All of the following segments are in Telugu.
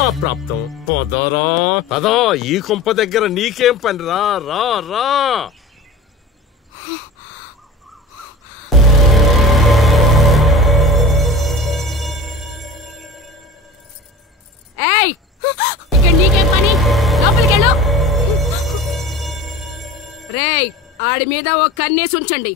మా ప్రాప్తం. పదరా పదా, ఈ కుంప దగ్గర నీకేం పని? రా రా రా. ఇక్కడ నీకేం పని? లోపలికెళ్ళు. రేయ్, ఆడి మీద ఓ కన్నేసి ఉంచండి.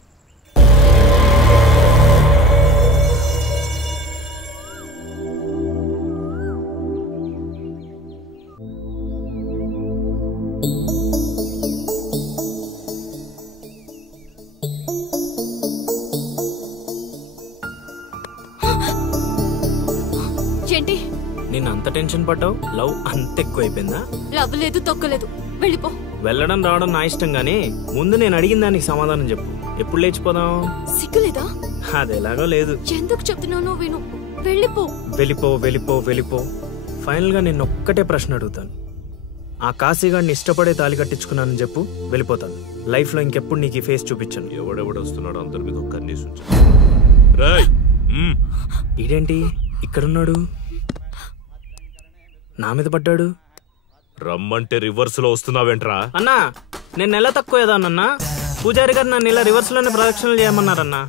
ఏంటి నేను అంత టెన్షన్ పడ్డావు? లవ్ అంత ఎక్కువైపోయిందా? లవ్ లేదు, తొక్కలేదు, వెళ్ళిపో. వెళ్ళడం రావడం నా ఇష్టం గానీ ముందు నేను అడిగిన దానికి సమాధానం చెప్పు. ఎప్పుడు లేచిపోదాం? సిగ్గులేదా? అది ఎలాగో లేదు. ఎందుకు చెప్తున్నానో విను, వెళ్ళిపో. వెళ్ళిపో వెళ్ళిపో వెళ్ళిపో. ఫైనల్ గా నేను ఒక్కటే ప్రశ్న అడుగుతాను. ఆ కాశీగాడిని ఇష్టపడే తాళి కట్టించుకున్నానని చెప్పు, వెళ్ళిపోతాను. లైఫ్ లో ఇంకెప్పుడు నీకు ఈ ఫేస్ చూపించను. ఎవడెవడొస్తున్నాడు అందరి మీద ఒక్క కన్నేసి ఉంచు. ఇదేంటి ఇక్కడున్నాడు? నా మీద పడ్డాడు. రమ్మంటే రివర్స్ లో వస్తున్నావేంట్రా? అన్నా, నేను నెల తక్కువ ఏదానన్నా. పూజారి గారు నన్ను ఇలా రివర్స్ లోనే ప్రదక్షిణలు చేయమన్నారన్నా.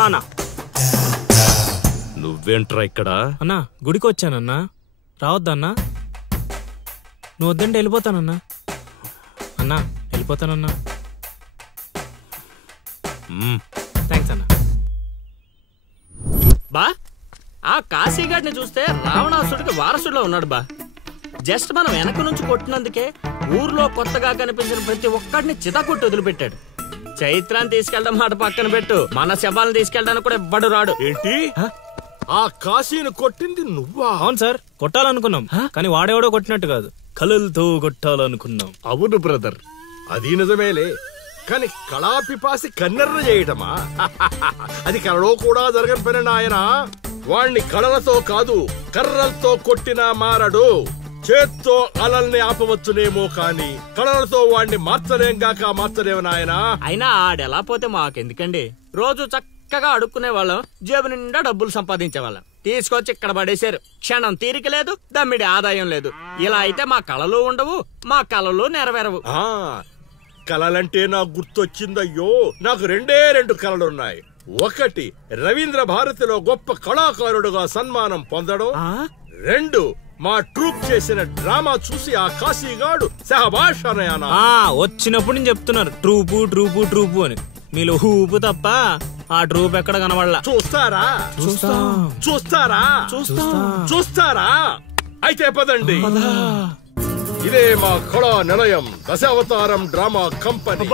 అన్నా, నువ్వేంట్రా ఇక్కడ? అన్నా గుడికి వచ్చానన్నా. రావద్దన్నా? నువ్వు వద్దంటే వెళ్ళిపోతానన్నా. అన్నా వెళ్ళిపోతానన్నా. థ్యాంక్స్ అన్నా. బా, ఆ కాశీగాడిని చూస్తే రావణాసుడికి వారసుడిలో ఉన్నాడు బా. జస్ట్ మనం వెనక నుంచి కొట్టినందుకే ఊర్లో కొత్తగా కనిపించిన ప్రతి ఒక్కడిని చితకొట్టి వదిలిపెట్టాడు. చైత్రాన్ని తీసుకెళ్ళడం మాట పక్కన పెట్టు, మన శవాలను తీసుకెళ్ళడానికి కూడా ఎవ్వడు రాడు. ఏంటి? ఆ కాశీని కొట్టింది నువ్వా? అవును సార్, కొట్టాలనుకున్నాం కానీ వాడేవాడో కొట్టినట్టు కాదు, కలలతో కొట్టాలనుకున్నాం. అవును బ్రదర్, అది నిజమేలే. కానీ కళాపిపాసి కన్నెర్ర చేయటమా? అది కళలో కూడా జరగని పని నాయన. వాణ్ణి కళలతో కాదు కర్రలతో కొట్టినా మారడు. చేత్తో అలల్ని ఆపవచ్చునేమో కాని కళలతో వాణ్ణి మార్చలేంగాక మార్చలేవు నాయనా. అయినా ఆడెలా పోతే మాకెందుకండి? రోజు చక్కగా అడుక్కునే వాళ్ళం, జేబు నిండా డబ్బులు సంపాదించే వాళ్ళం. తీసుకొచ్చి ఇక్కడ పడేశారు. క్షణం తీరిక లేదు, దమ్మిడి ఆదాయం లేదు. ఇలా అయితే మా కళలు ఉండవు, మా కళలు నెరవేరవు. కళలంటే నాకు గుర్తొచ్చిందయ్యో. నాకు రెండు కళలున్నాయి. ఒకటి, రవీంద్ర భారతిలో గొప్ప కళాకారుడుగా సన్మానం పొందడం. 2, మా ట్రూప్ చేసిన డ్రామా చూసి ఆ కాశీగాడు శహబాష్ అనయానా. వచ్చినప్పుడు నేను చెప్తున్నారు ట్రూపు ట్రూపు ట్రూపు అని. మీలో ఊపు తప్ప ఆ ట్రూప్ ఎక్కడ కనబడలా. చూస్తారా? చూస్తారా? అయితే పదండి. ఇదే మా కళా నిలయం, దశావతారం డ్రామా కంపెనీ.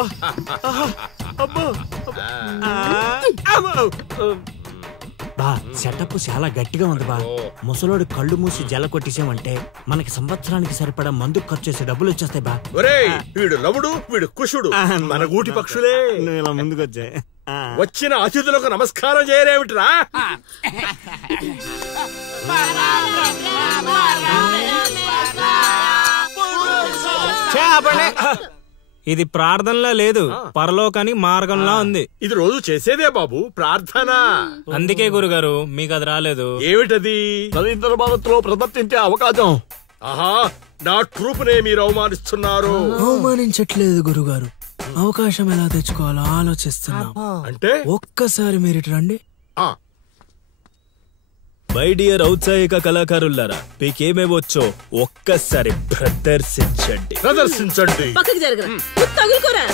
బా, సెటప్ చాలా గట్టిగా ఉంది బా. ముసలోడు కళ్ళు మూసి జల కొట్టేసామంటే మనకి సంవత్సరానికి సరిపడా మందు ఖర్చు చేసే డబ్బులు వచ్చేస్తాయి బా. వీడు లవుడు, వీడు కుషుడు, మన గూటి పక్షులే. ఇలా ముందుకొచ్చా. వచ్చిన అతిథులకు నమస్కారం చేయరేమిట్రా? ఇది ప్రార్థనలా లేదు, పరలోకానికి మార్గంలా ఉంది. ఇది రోజు చేసేదే బాబు ప్రార్థన. అందుకే గురుగారు మీకు అది రాలేదు. ఏమిటది? రవీంద్ర భారతిలో ప్రదర్శించే అవకాశం. ఆహా, నా ట్రూప్ నే మీరు అవమానిస్తున్నారు. అవమానించట్లేదు గురుగారు, అవకాశం ఎలా తెచ్చుకోవాలో ఆలోచిస్తున్నా. అంటే ఒక్కసారి మీరు ఇటు రండి. మై డియర్ ఔత్సాహిక కళాకారులారా, మీకేమేవచ్చో ఒక్కసారి ప్రదర్శించండి. పక్కకి జరగరా, తగులుకోరా.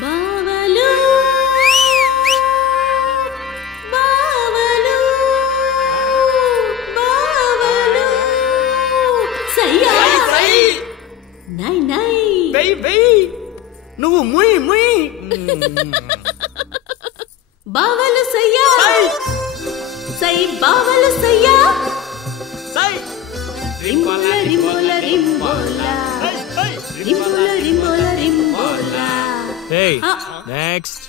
బావలు బావలు బావలు సయ్యా నై నై వెయ్ నువ్వు ముయ్ ముయ్. బావలు సయ్యా సై, బావలు సయ్యా సై. రింబోల రింబోల రింబోల రింబోల రింబోల రింబోల. Hey, next.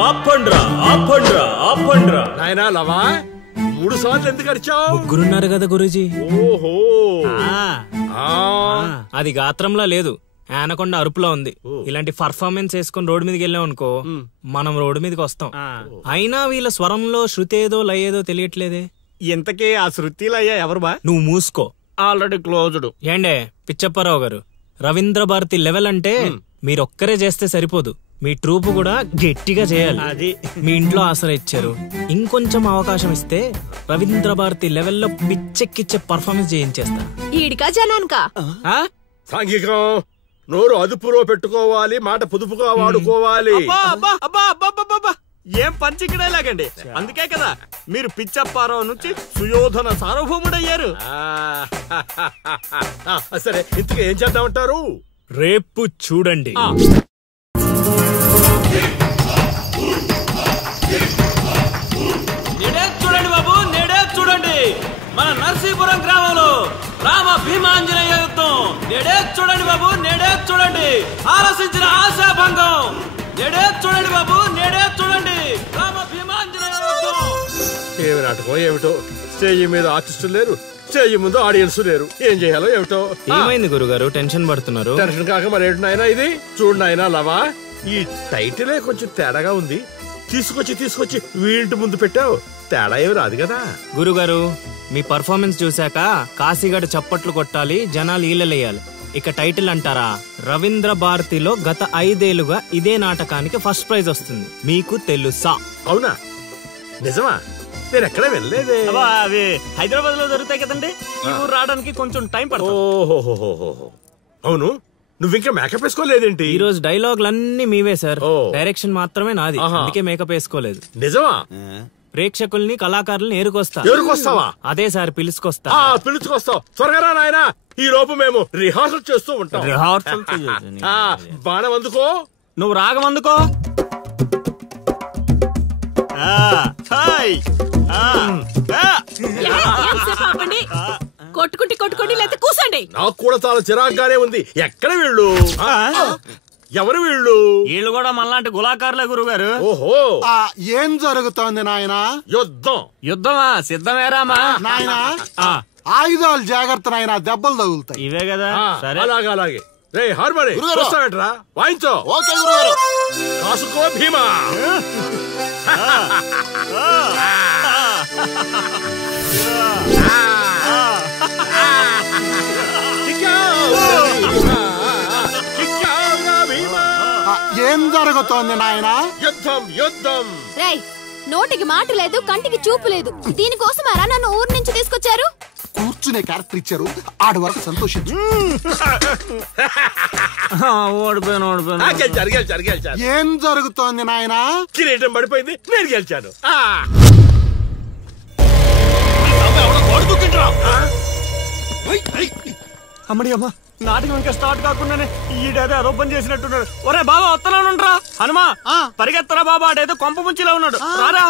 ఆపండ్రా. నాయనా లవా, 3 సార్లు ఎందుకు అరిచావు? ముగ్గురున్నారు కదా గురూజీ. ఓహో, అది గాత్రంలా లేదు, ఆనకొండ అరుపులో ఉంది. ఇలాంటి పర్ఫార్మెన్స్ వేసుకుని రోడ్డు మీదకి వెళ్ళాం అనుకో, మనం రోడ్డు మీదకి వస్తాం. అయినా వీళ్ళ స్వరంలో శృతి ఏదో లయ ఏదో తెలియట్లేదే. ఇంతకీ ఆ శృతిలో అయ్యా ఎవరు బా? నువ్వు మూసుకో, ఆల్రెడీ క్లోజ్డ్. ఏండే పిచ్చప్పారావు గారు, రవీంద్ర భారతి లెవెల్ అంటే మీరొక్కరే చేస్తే సరిపోదు, మీ ట్రూప్ కూడా గట్టిగా చేయాలి. అది మీ ఇంట్లో ఆసరా ఇచ్చారు, ఇంకొంచెం అవకాశం ఇస్తే రవీంద్ర భారతి లెవెల్లో పిచ్చెక్కిచ్చే పర్ఫార్మెన్స్ చేయించేస్తా. ఈడికా జనానికా? సాంఘికం నోరు అదుపులో పెట్టుకోవాలి, మాట పొదుపుగా వాడుకోవాలి. ఏం పంచికడే లాగండి. అందుకే కదా మీరు పిచ్చప్పారావు నుంచి సుయోధన సార్వభౌముడయ్యారు. సరే, ఇంతగా ఏం చేద్దామంటారు? రేపు చూడండి. నేడే చూడండి బాబు, నేడే చూడండి. మన నర్సీపురం గ్రామంలో రామ భీమాంజనేయ యుద్ధం. నేడే చూడండి బాబు, నేడే చూడండి. ఆలోచించిన ఆశాభంగం. నేడే చూడండి బాబు, నేడే చూడండి. రామ భీమాంజనేయ యుద్ధం. ఏమి నాటకం ఏమిటో, స్టేజ్ మీద ఆర్టిస్టులు లేరు, స్టేజ్ ముందు ఆడియన్స్ లేరు, ఏం చేయాలో ఏమిటో. ఏమైంది గురుగారు, టెన్షన్ పడుతున్నారు? టెన్షన్ కాక మరేంటి నాయనా ఇది? చూడు నాయనా లవా, ఈ టైటిలే కొంచెం తేడాగా ఉంది. తీసుకొచ్చి వీంటి ముందు పెట్టావు, తేడా ఏమి రాదు కదా. గురుగారు, మీ పర్ఫార్మెన్స్ చూశాక కాశీగఢ్ చప్పట్లు కొట్టాలి, జనాలు ఈలలేయాలి. ఇక టైటిల్ అంటారా? రవీంద్ర భారతిలో గత 5 ఏళ్లుగా ఇదే నాటకానికి ఫస్ట్ ప్రైజ్ వస్తుంది. మీకు తెలుసా? అవునా? నిజమా? నేను ఎక్కడ వెళ్ళలేదే. అవి హైదరాబాద్ లో దొరుకుతాయి కదండి, ఈ ఊరు రావడానికి కొంచెం టైం పడుతుంది. ఓహోహోహో, అవును. నువ్వింకా మేకప్ వేసుకోలేదేంటి? ఈ రోజు డైలాగులన్నీ మీవే సార్, డైరెక్షన్ మాత్రమే నాది, అందుకే మేకప్ వేసుకోలేదు. నిజమా? ప్రేక్షకుల్ని కళాకారుల్ని ఏరుకొస్తావా? అదే సార్, పిలుచుకొస్తా. పిలుచుకొస్తావు, త్వరగా రా నాయనా. ఈ లోపు మేము రిహార్సల్ చేస్తూ ఉంటాం. రిహార్సల్ బాణం అందుకో, నువ్వు రాగం అందుకో. కొట్టుకుంటే లేకపోతే కూసండి. నాకు కూడా చాలా చిరాగ్గానే ఉంది. ఎక్కడ వీళ్ళు? ఎవరు వీళ్ళు? వీళ్ళు కూడా మనలాంటి గులాకారులే గురుగారు. ఓహో, ఏం జరుగుతోంది నాయనా? యుద్ధమా? సిద్ధమేరామా నాయనా? ఆయుధాలు జాగ్రత్త నాయనా, దెబ్బలు తగులుతాయి. ఇవే కదా. సరే, అలాగే. రే హార్మోని వస్తావేంట్రా? వాయించో. ఓకే గురుగారు. కాసుకో భీమా. ఏం జరుగుతోంది నాయనా? యుద్ధం. రేయ్, నోటికి మాట లేదు, కంటికి చూపు లేదు. దీనికోసమారా నన్ను ఊరు నుంచి తీసుకొచ్చారు? కూర్చునే క్యారెక్టర్ ఇచ్చారు, ఆడి వరకు సంతోషించు. గెలిచారు. ఏం జరుగుతోంది నాయనా? కిరీటం పడిపోయింది, నేను గెలిచాను. అమ్మడి అమ్మ, నాటకం ఇంకా స్టార్ట్ కాకుండానే ఈడేదో అదోపన్ చేసినట్టున్నాడు. ఒరే బాబా, వస్తున్నానుండ్రా. హనుమా, పరిగెత్తరా బాబా, ఆడేదో కొంప ముంచిలా ఉన్నాడు. రారా.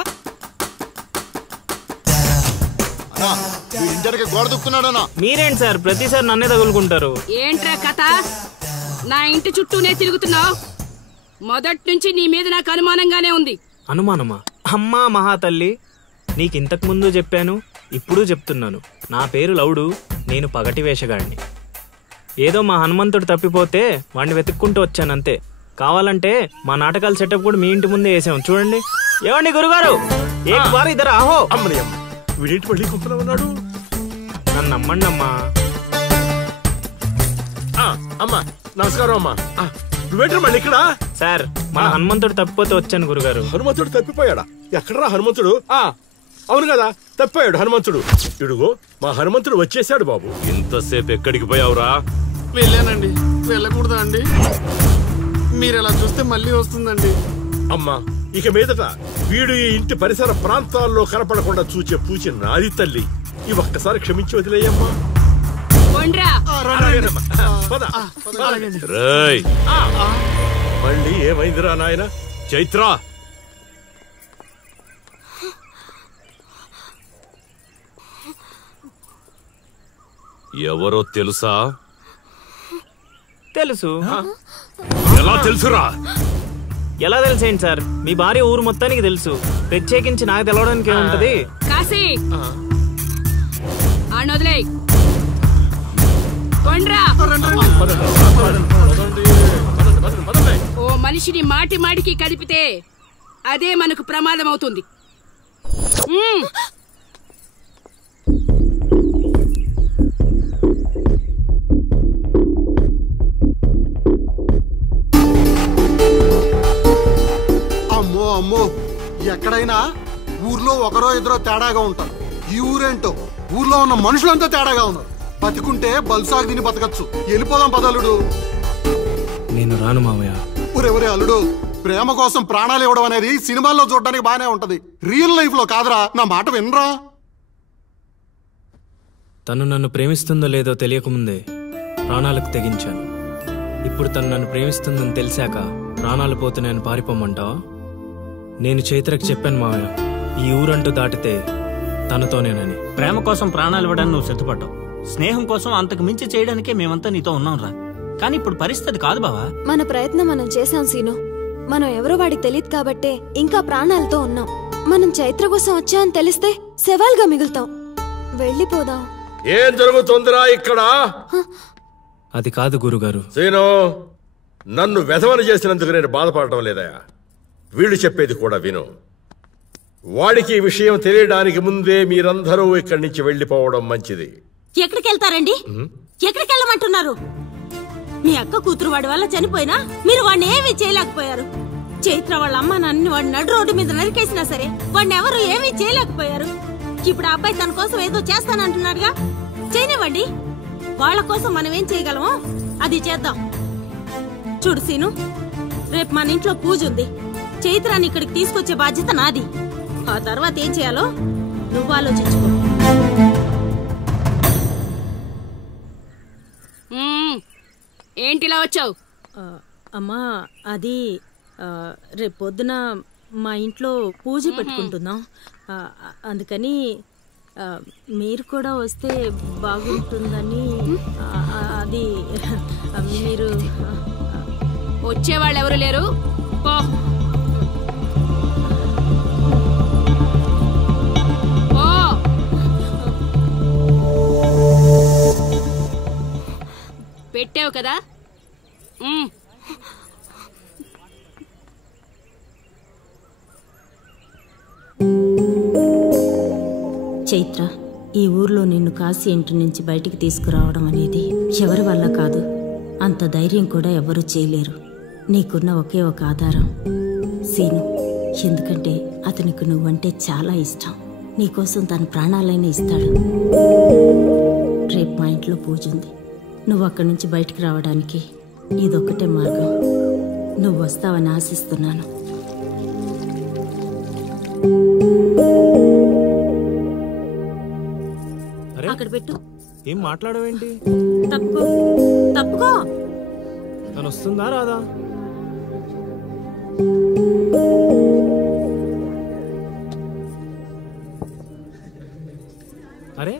ఇంటర్కి గోడ దుక్కున్నాడనా? మీరేంటి సార్ ప్రతిసారి నన్నే తగులుకుంటారు? ఏంట్రా కథ? నా ఇంటి చుట్టూనే తిరుగుతున్నావు. మొదటి నుంచి నీ మీద నాకు అనుమానంగానే ఉంది. అనుమానమా? అమ్మా మహాతల్లి, నీకింతకు ముందు చెప్పాను, ఇప్పుడు చెప్తున్నాను. నా పేరు లౌడు, నేను పగటి వేషగాడిని. ఏదో మా హనుమంతుడు తప్పిపోతే వాడిని వెతుక్కుంటూ వచ్చానంతే. కావాలంటే మా నాటకాల సెటప్ కూడా మీ ఇంటి ముందే వేసాం, చూడండి. ఏమండి గురుగారు, ఏక్ బార్ ఇద్దరు ఆహో. వీడింటి మళ్ళీ కుంపలో ఉన్నాడు. నన్ను నమ్మండి అమ్మా. అమ్మా నమస్కారం. అమ్మా నువ్వేంటి మళ్ళీ ఇక్కడ? సార్, మా హనుమంతుడు తప్పిపోతే వచ్చాను గురుగారు. హనుమంతుడు తప్పిపోయాడా? ఎక్కడరా హనుమంతుడు? అవును కదా, తప్పిపోయాడు హనుమంతుడు. ఇడుగో మా హనుమంతుడు వచ్చేసాడు. బాబు, ఇంతసేపు ఎక్కడికి పోయావురా? వెళ్ళానండి. వెళ్ళకూడదా అండి? మీరు ఎలా చూస్తే మళ్ళీ వస్తుందండి. అమ్మా, ఇక మీదట వీడు ఈ ఇంటి పరిసర ప్రాంతాల్లో కనపడకుండా చూచే పూచి నాది తల్లి. ఈ ఒక్కసారి క్షమించి వదిలేయమ్మా. మళ్ళీ ఏమైందిరా నాయన? చైత్ర, ఎవరో తెలుసా? తెలుసు. ఎలా తెలుసురా? ఎలా తెలిసేంటి సార్, మీ భార్య ఊరు మొత్తానికి తెలుసు. ప్రత్యేకించి నాకు తెలవడానికి ఏముంటది? కాశీ, వదిలే. మనిషిని మాటి మాటికి కదిపితే అదే మనకు ప్రమాదం అవుతుంది. అమ్మో అమ్మో, ఎక్కడైనా ఊర్లో ఒకరో ఇద్దరో తేడాగా ఉంటారు. ఈ ఊరేంటో ఊర్లో ఉన్న మనుషులంతా తేడాగా ఉన్నారు. బతికుంటే బల్సాగు తిని బతకచ్చు. వెళ్ళిపోదాం పదలుడు. నేను రాను మామయ్య. ఒరే అల్లుడు, ప్రేమ కోసం ప్రాణాలు ఇవ్వడం అనేది సినిమాల్లో చూడడానికి బానే ఉంటది, రియల్ లైఫ్ లో కాదురా. నా మాట వినరా? తను నన్ను ప్రేమిస్తుందో లేదో తెలియకముందే ప్రాణాలకు తెగించాను. ఇప్పుడు తను నన్ను ప్రేమిస్తుందని తెలిసాక ప్రాణాలు పోతున్నాయని పారిపోమంటావా? నేను చైత్రకు చెప్పాను మామయ్య, ఈ ఊరంటూ దాటితే తనతోనేనని. ప్రేమ కోసం ప్రాణాలు ఇవ్వడానికి నువ్వు సిద్ధపడ్డావు. స్నేహం కోసం అంతకు మించి చేయడానికే మేమంతా నీతో ఉన్నాం రా. కానీ ఇప్పుడు పరిస్థితి కాదు బావా. మన ప్రయత్నం మనం చేశాం సీను. మనం ఎవరో వాడికి తెలియదు కాబట్టే ఇంకా ప్రాణాలతో ఉన్నాం. మనం చైత్ర కోసం వచ్చామని తెలిస్తే శవాలుగా మిగులుతాం. వెళ్ళిపోదాం. ఏం జరుగుతుందిరా ఇక్కడ? అది కాదు గురుగారు. సీను, నన్ను వెధవని చేసినందుకు నేను బాధపడటం లేదయా. వీళ్ళు చెప్పేది కూడా విను. వాడికి ఈ విషయం తెలియడానికి ముందే మీరందరూ ఇక్కడి నుంచి వెళ్ళిపోవడం మంచిది. ఎక్కడికి వెళ్తారండి? ఎక్కడికి వెళ్ళమంటున్నారు? మీ అక్క కూతురు వాడి వల్ల చనిపోయినా మీరు వాడిని ఏమీ చేయలేకపోయారు. చైత్ర వాళ్ళ అమ్మ నాన్నని వాడి నడు రోడ్డు మీద నరికేసినా సరే వాడిని ఎవరు ఏమీ చేయలేకపోయారు. ఇప్పుడు ఆ అబ్బాయి తన కోసం ఏదో చేస్తానంటున్నాడుగా, చేయనివ్వండి. వాళ్ళ కోసం మనం ఏం చేయగలమో అది చేద్దాం. చూడు సీను, రేపు మన ఇంట్లో పూజ ఉంది. చైత్రాన్ని ఇక్కడికి తీసుకొచ్చే బాధ్యత నాది. ఆ తర్వాత ఏం చేయాలో నువ్వు ఆలోచించుకో. ఏంటిలా వచ్చావు? అమ్మా, అది రేపు పొద్దున మా ఇంట్లో పూజ పెట్టుకుంటున్నాం. అందుకని మీరు కూడా వస్తే బాగుంటుందని. అది మీరు వచ్చేవాళ్ళు ఎవరు లేరు. పో. పెట్టావు కదా. చైత్ర, ఈ ఊర్లో నిన్ను కాశీ ఇంటి నుంచి బయటికి తీసుకురావడం అనేది ఎవరి వల్ల కాదు. అంత ధైర్యం కూడా ఎవరూ చేయలేరు. నీకున్న ఒకే ఒక ఆధారం సీను. ఎందుకంటే అతనికి నువ్వంటే చాలా ఇష్టం. నీకోసం తన ప్రాణాలైనా ఇస్తాడు. రేపు మా ఇంట్లో పూజ ఉంది. నువ్వు అక్కడి నుంచి బయటికి రావడానికి ఇదొక్కటే మార్గం. నువ్వు వస్తావని ఆశిస్తున్నాను. అక్కడ పెట్టు. ఏం మాట్లాడవేంటి? తప్పుకో తప్పుకో. తను వస్తుందా రాదా? అరే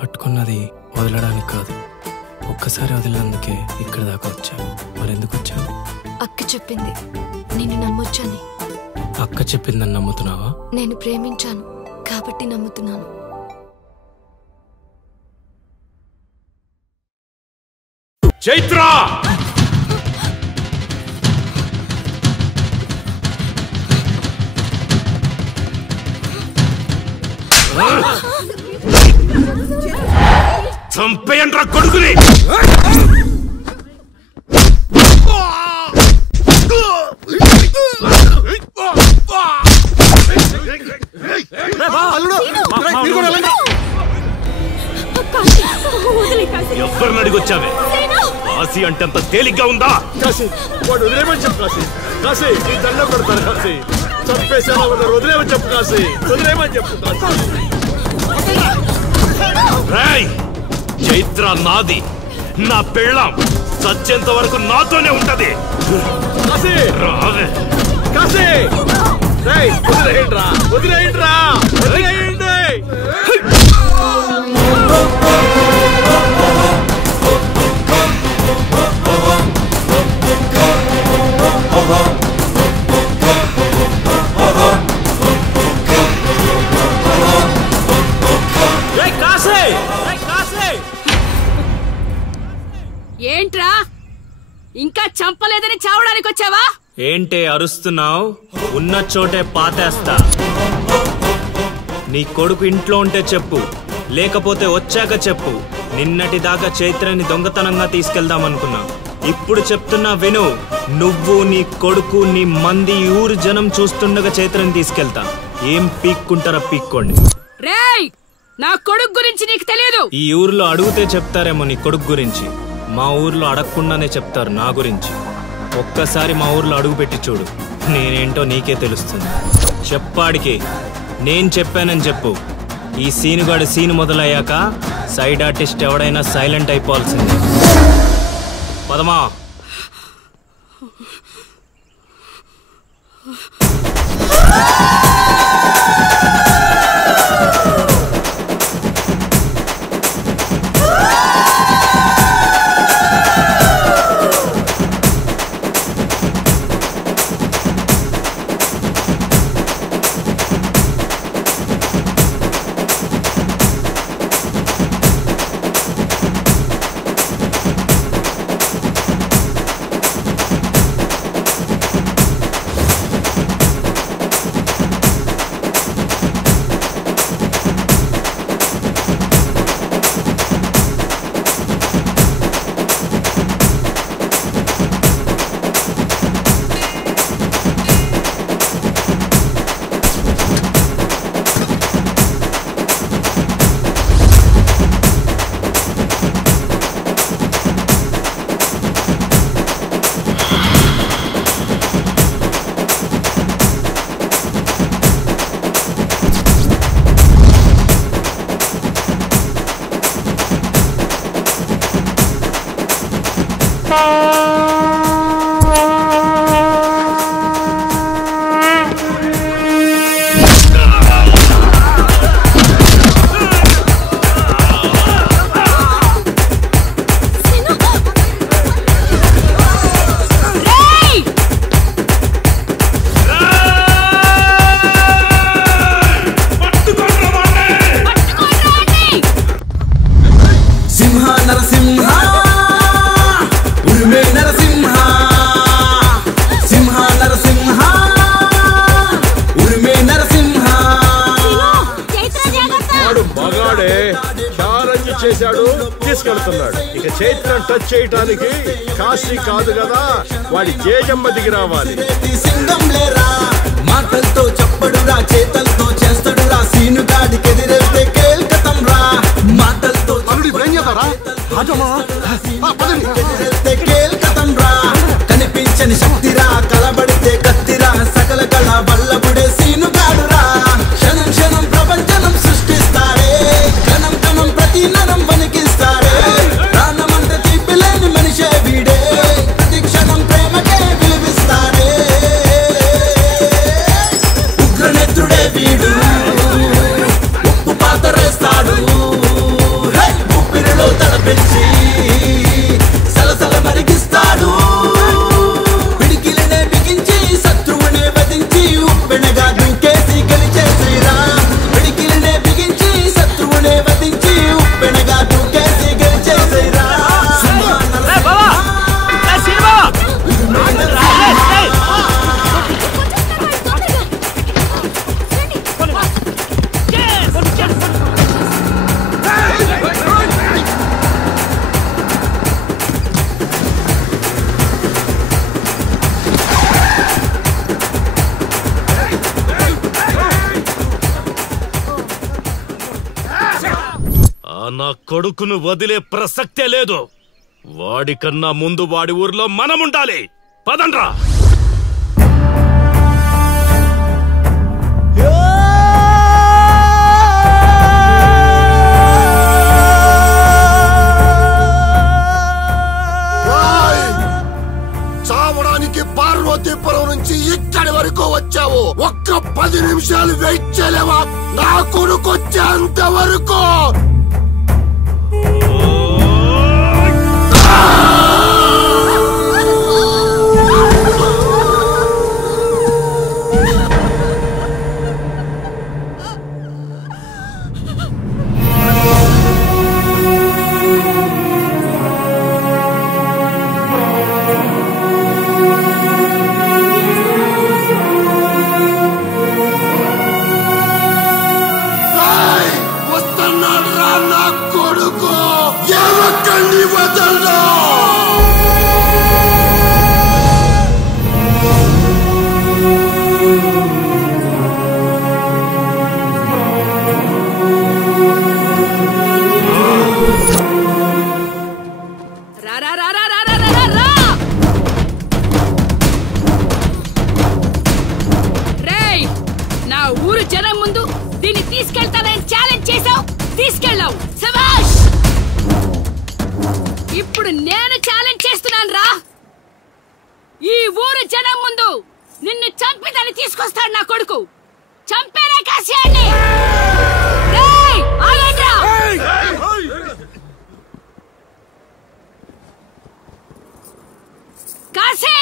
పట్టుకున్నది వదలడానికి కాదు, ఒక్కసారి వదిలినందుకే ఇక్కడ దాకా వచ్చావు. మరెందుకు వచ్చావు? అక్క చెప్పింది నిన్ను నమ్మొచ్చని. అక్క చెప్పిందని నమ్ముతున్నావా? నేను ప్రేమించాను కాబట్టి నమ్ముతున్నాను. చైత్ర, చంపేయండ్రా కొడుకుని. వచ్చావే? కాశీ అంటే అంత తేలిగ్గా ఉందా? కాశీ వాడు వదిలేమని చెప్పు. కాశీ కాశీ నీ దండం పెడతాను. కాశీ చంపేసేలా ఉన్నారు. వదిలేమని చెప్పు. కాశీ వదిలేమని చెప్పు. రేయ్, చైత్ర నాది, నా పెళ్ళాం. సత్యంత వరకు నాతోనే ఉంటది. కాశీ రావే. కాశీ వదిలేయండిరా, వదిలేయండిరా, వదిలేయండి. ఏంట్రా ఇంకా చంపలేదని చావడానికి వచ్చావా? ఏంటే అరుస్తున్నావు? ఉన్న చోటే పాతేస్తా. నీ కొడుకు ఇంట్లో ఉంటే చెప్పు, లేకపోతే వచ్చాక చెప్పు. నిన్నటి దాకా చైత్రని దొంగతనంగా తీసుకెళ్దామనుకున్నా. ఇప్పుడు చెప్తున్నా విను. నువ్వు, నీ కొడుకు, నీ మంది, ఊరు జనం చూస్తుండగా చైత్రని తీసుకెళ్తా. ఏం పీక్కుంటారా పీక్కోండి. రేయ్, నా కొడుకు గురించి నీకు తెలియదు. ఈ ఊర్లో అడిగితే చెప్తారేమో నీ కొడుకు గురించి. మా ఊర్లో అడగకుండానే చెప్తారు నా గురించి. ఒక్కసారి మా ఊర్లో అడుగు పెట్టి చూడు, నేనేంటో నీకే తెలుస్తుంది. చెప్పాడికి నేను చెప్పానని చెప్పు. ఈ సీనుగాడి సీను మొదలయ్యాక సైడ్ ఆర్టిస్ట్ ఎవడైనా సైలెంట్ అయిపోవాల్సిందే. పదమా. చేశాడు, తీసుకెళ్తున్నాడు. ఇక చైత్రం టచ్ చేయటానికి కాశీ కాదు కదా, వాడి జేజమ్మ దిగి రావాలి. మాటలతో చెప్పడురా, చేతలతో చేస్తాడురా, సీనుగాడికి ఎదిరెళ్తే కేల్కతం రా. మాటలతో ఎదిరెళ్తే కేల్కతం రా. కనిపించని శక్తిరా, కలబడితే కత్తిరా, సకల కళ వల్లబుడే సీనుగాడురా. క్షణం క్షణం ప్రపంచనం సృష్టిస్తాడే, కణం కణం ప్రతి నరం వణికిస్తాడే. ప్రాణమంటే తీపిలేని మనిషే వీడే, ప్రతి క్షణం ప్రేమకే విలువిస్తాడే. ఉగ్రనేత్రుడే వీడు, ఉప్పు పాతరేస్తాడు. ఉప్పిరిలో తడపెచ్చి సలసల మరిగిస్తాడు. పిడికిలనే బిగించి శత్రువునే వధించి ఉప్పెనగా దూకేసి గెలిచేసిరా. పిడికిలనే బిగించి శత్రువునే వధించి ఉప్పెనగా దూకేసి గెలిచేసిరా. నా కొడుకును వదిలే ప్రసక్తే లేదు. వాడికన్నా ముందు వాడి ఊర్లో మనం ఉండాలి. పదండ్రా. చావడానికి పార్వతీపురం నుంచి ఇక్కడి వరకు వచ్చావు. ఒక్క 10 నిమిషాలు వెయిట్ చేయలేవా? నా కొడుకు వచ్చేంత వరకు. ఇప్పుడు నేను ఛాలెంజ్ చేస్తున్నాను రా. ఈ ఊరు జనం ముందు నిన్ను చంపిదని తీసుకొస్తాడు నా కొడుకు. చంపేరా కాశీయాన్ని. కాశీ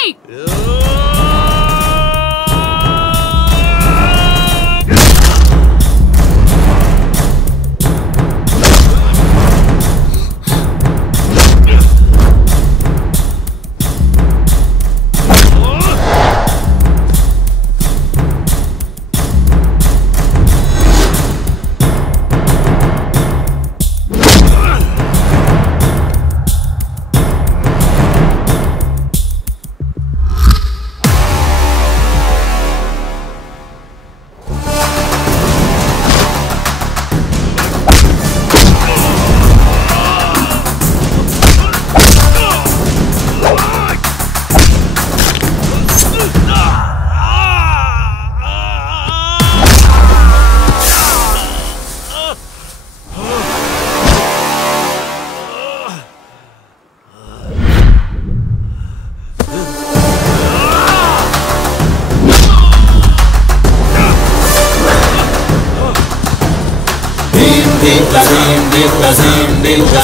Ding